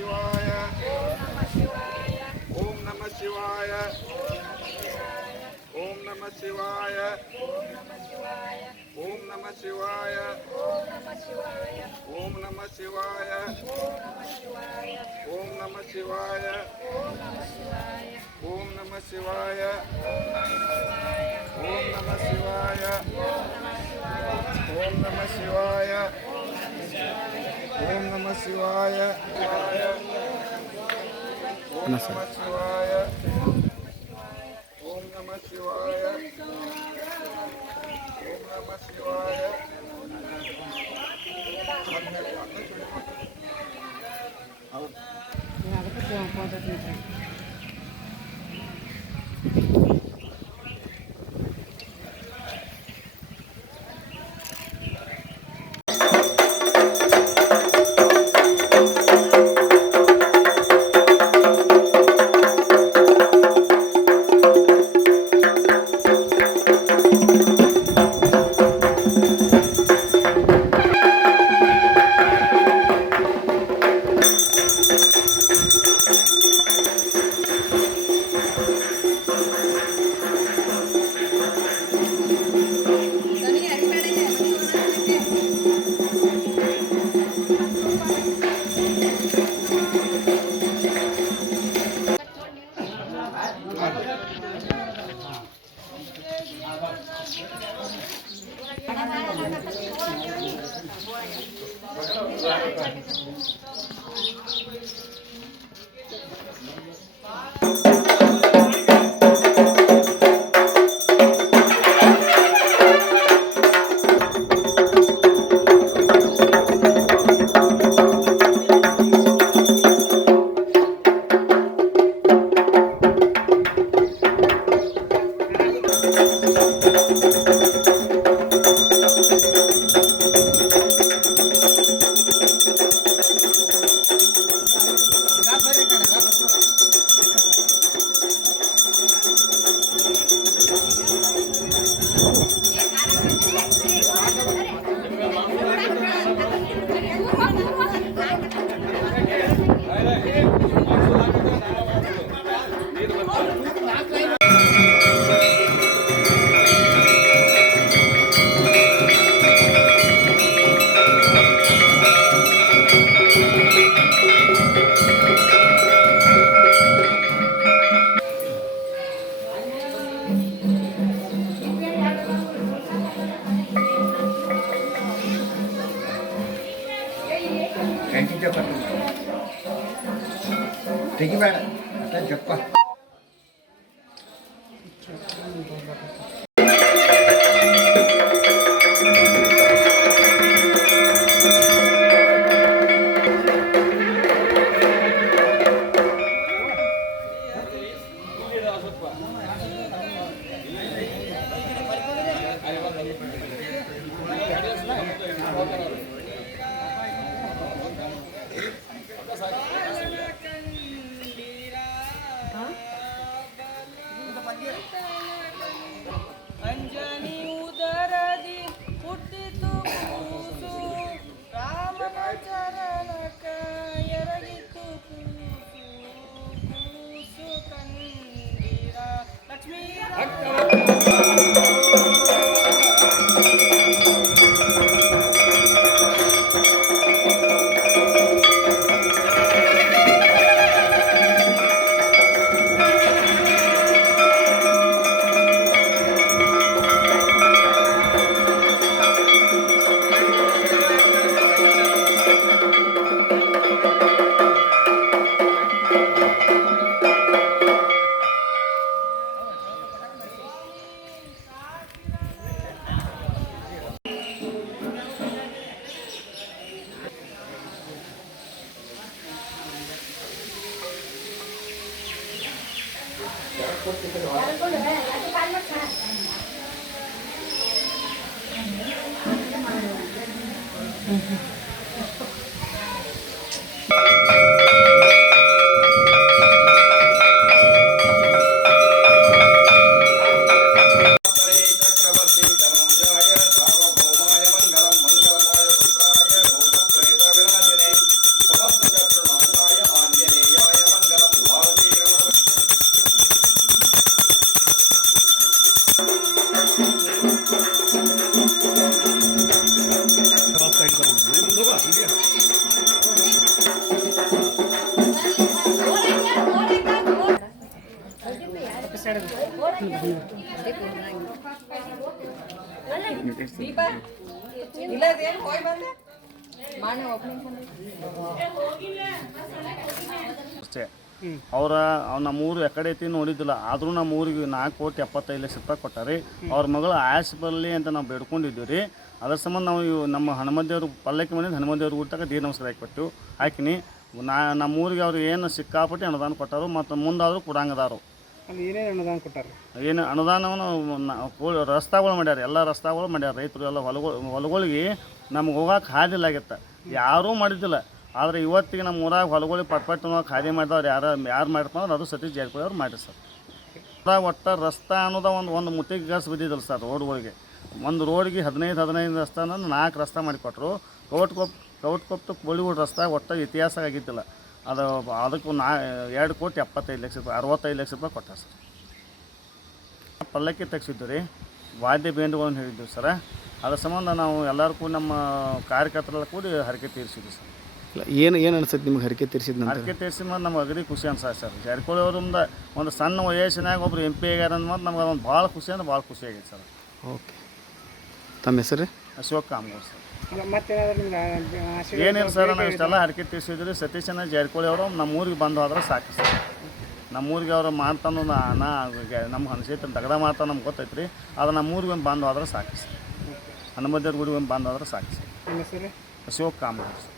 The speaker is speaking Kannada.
ಶಿವಾಯ ಓಂ ನಮಃ ಶಿವಾಯ ಓಂ ನಮಃ ಶಿವಾಯ ಓಂ ನಮಃ ಶಿವಾಯ ಓಂ ನಮಃ ಶಿವಾಯ ಓಂ ನಮಃ ಶಿವಾಯ ಓಂ ನಮಃ ಶಿವಾಯ ಓಂ ನಮಃ ಶಿವಾಯ ಓಂ ನಮಃ ಶಿವಾಯ ಓಂ ನಮಃ ಶಿವಾಯ ಓಂ ನಮಃ ಶಿವಾಯ ಓಂ ನಮಃ ಶಿವಾಯ ಓಂ ನಮಃ ಶಿವಾಯ ತೆಗಿಬೇಡ ಅಷ್ಟ ಜಪ್ಪ ಅಂಜನಿ ಉದರದಿ ಹುಟ್ಟಿತು ಕೂಸು ರಾಮನ ಚರಣಕ ಎರಗಿತು ಕೂಸು ಕಂದಿರ ಲಕ್ಷ್ಮೀ ಅಷ್ಟೇ ನಮ್ಮೂರು ಎಕಡೆ ಐತಿ ನೋಡಿದ್ದಿಲ್ಲ ಆದರೂ ನಮ್ಮ ಊರಿಗೆ 4,75,00,000 ರೂಪಾಯಿ ಕೊಟ್ಟಾರೆ ಅವ್ರ ಮಗಳು ಆಯಸ್ ಬರಲಿ ಅಂತ ನಾವು ಬೇಡ್ಕೊಂಡಿದ್ದೀವಿ ರೀ. ಅದ್ರ ಸಂಬಂಧ ನಾವು ನಮ್ಮ ಹನುಮದೇವ್ರು ಪಲ್ಲಕ್ಕಿ ಮನೆಯಿಂದ ಹನುಮದೇವ್ರ ಊಟಕ್ಕೆ ದೀರ್ ನಮಸ್ಕಾರ ಹಾಕಿಕೊಟ್ಟು ಹಾಕಿನಿ. ನಮ್ಮ ಊರಿಗೆ ಅವ್ರು ಏನು ಸಿಕ್ಕಾಪಟ್ಟೆ ಅನುದಾನ ಕೊಟ್ಟಾರು ಮತ್ತು ಮುಂದಾದರೂ ಕೊಡಂಗದಾರು. ಏನೇನು ಅನುದಾನ ಕೊಟ್ಟಾರೆ? ಏನು ಅನುದಾನವನ್ನು ರಸ್ತೆಗಳು ಮಾಡ್ಯಾರ, ಎಲ್ಲ ರಸ್ತೆಗಳು ಮಾಡ್ಯಾರ. ರೈತರು ಎಲ್ಲ ಹೊಲಗಳಿಗೆ ನಮ್ಗೆ ಹೋಗಕ್ಕೆ ಹಾದಿಲ್ಲಾಗಿತ್ತು, ಯಾರೂ ಮಾಡಿದ್ದಿಲ್ಲ. ಆದರೆ ಇವತ್ತಿಗೆ ನಮ್ಮ ಊರಾಗ ಹೊಲಗಳಿಗೆ ಪಟ್ಪಟ್ಟು ಖಾಲಿ ಮಾಡಿದವ್ರು ಯಾರು ಮಾಡ್ತಾರೆ ಅದು ಸತೀಶ್ ಜಾರಕಿಹೊಳಿ ಅವ್ರು ಮಾಡಿರಿ ಸರ್. ಊರಾಗ ಒಟ್ಟು ರಸ್ತೆ ಅನ್ನೋದು ಒಂದು ಮುತ್ತಿಗೆ ಗಸ್ ಬಿದ್ದಿದ್ದಿಲ್ಲ ಸರ್. ರೋಡ್ಗಳಿಗೆ ಒಂದು ರೋಡ್ಗೆ 15 ರಸ್ತೆನ 4 ರಸ್ತೆ ಮಾಡಿಕೊಟ್ರು. ಕೌಟ್ಕೊಪ್ತು ಕೋಳಿಗೋಡು ರಸ್ತೆ ಒಟ್ಟು ಇತಿಹಾಸ ಆಗಿದ್ದಿಲ್ಲ. ಅದಕ್ಕೂ 2,75,00,000 ರೂಪಾಯಿ 65,00,000 ರೂಪಾಯಿ ಕೊಟ್ಟ ಸರ್. ಪಲ್ಲಕ್ಕಿ ತೆಗ್ಸಿದ್ದು ರೀ, ವಾದ್ಯ ಬೇಂದ್ರಗಳನ್ನು ಹೇಳಿದ್ದೀವಿ ಸರ. ಅದ್ರ ಸಂಬಂಧ ನಾವು ಎಲ್ಲರಿಗೂ ನಮ್ಮ ಕಾರ್ಯಕರ್ತರೆಲ್ಲ ಕೂಡಿ ಹರಕೆ ತೀರಿಸಿದ್ವಿ ಸರ್. ಏನು ಅನ್ಸುತ್ತೆ ನಿಮ್ಗೆ ಹರಕೆ ತೀರಿಸಿದ ಹರಕೆ ತೀರಿಸಿದ ಮೇಲೆ ನಮ್ಗೆ ಅಗದಿ ಖುಷಿ ಅನ್ಸ ಸರ್. ಜಾರಕಿಹೊಳಿ ಅವರಿಂದ ಒಂದು ಸಣ್ಣ ವಯಸ್ಸಿನಾಗ ಒಬ್ರು MP ಆಗ್ಯಾರ ಅಂದ್ಮೇಲೆ ನಮ್ಗೆ ಒಂದು ಭಾಳ ಖುಷಿ ಅಂದ್ರೆ ಭಾಳ ಖುಷಿ ಆಗೈತೆ ಸರ್. ಓಕೆ, ತಮ್ಮ ಹೆಸರು? ಅಶೋಕ್ ಕಾಮಗಾರ್ ಸರ್. ಮತ್ತೇನಾದ್ರೂ ಏನಿಲ್ಲ ಸರ್, ನಾವು ಇಷ್ಟೆಲ್ಲ ಹರಕೆ ತೀರಿಸಿದ್ರಿ. ಸತೀಶನ ಜಾರಕಿಹೊಳಿ ಅವರು ನಮ್ಮ ಊರಿಗೆ ಬಂದು ಹೋದ್ರೆ ಸಾಕು ಸರ್. ನಮ್ಮೂರಿಗೆ ಅವ್ರು ಮಾಡ್ತಾನೋ ನಮ್ಮ ಅನಿಸೈತೆ ದಗದ ಮಾಡ್ತಾನೆ ನಮ್ಗೆ ಗೊತ್ತೈತೆ ರೀ. ಅದು ನಮ್ಮೂರಿಗೆ ಒಂದು ಬಂದು ಹೋದ್ರೆ ಸಾಕು ಸರ್. ಹನುಮದೇವ್ರ ಗುಡಿಗೆ ಒಂದು ಬಂದು ಹೋದ್ರೆ ಸಾಕು ಸರ್. ನಿಮ್ಮ ಹೆಸರು? ಅಶೋಕ್ ಕಾಮಗಾರ್ ಸರ್.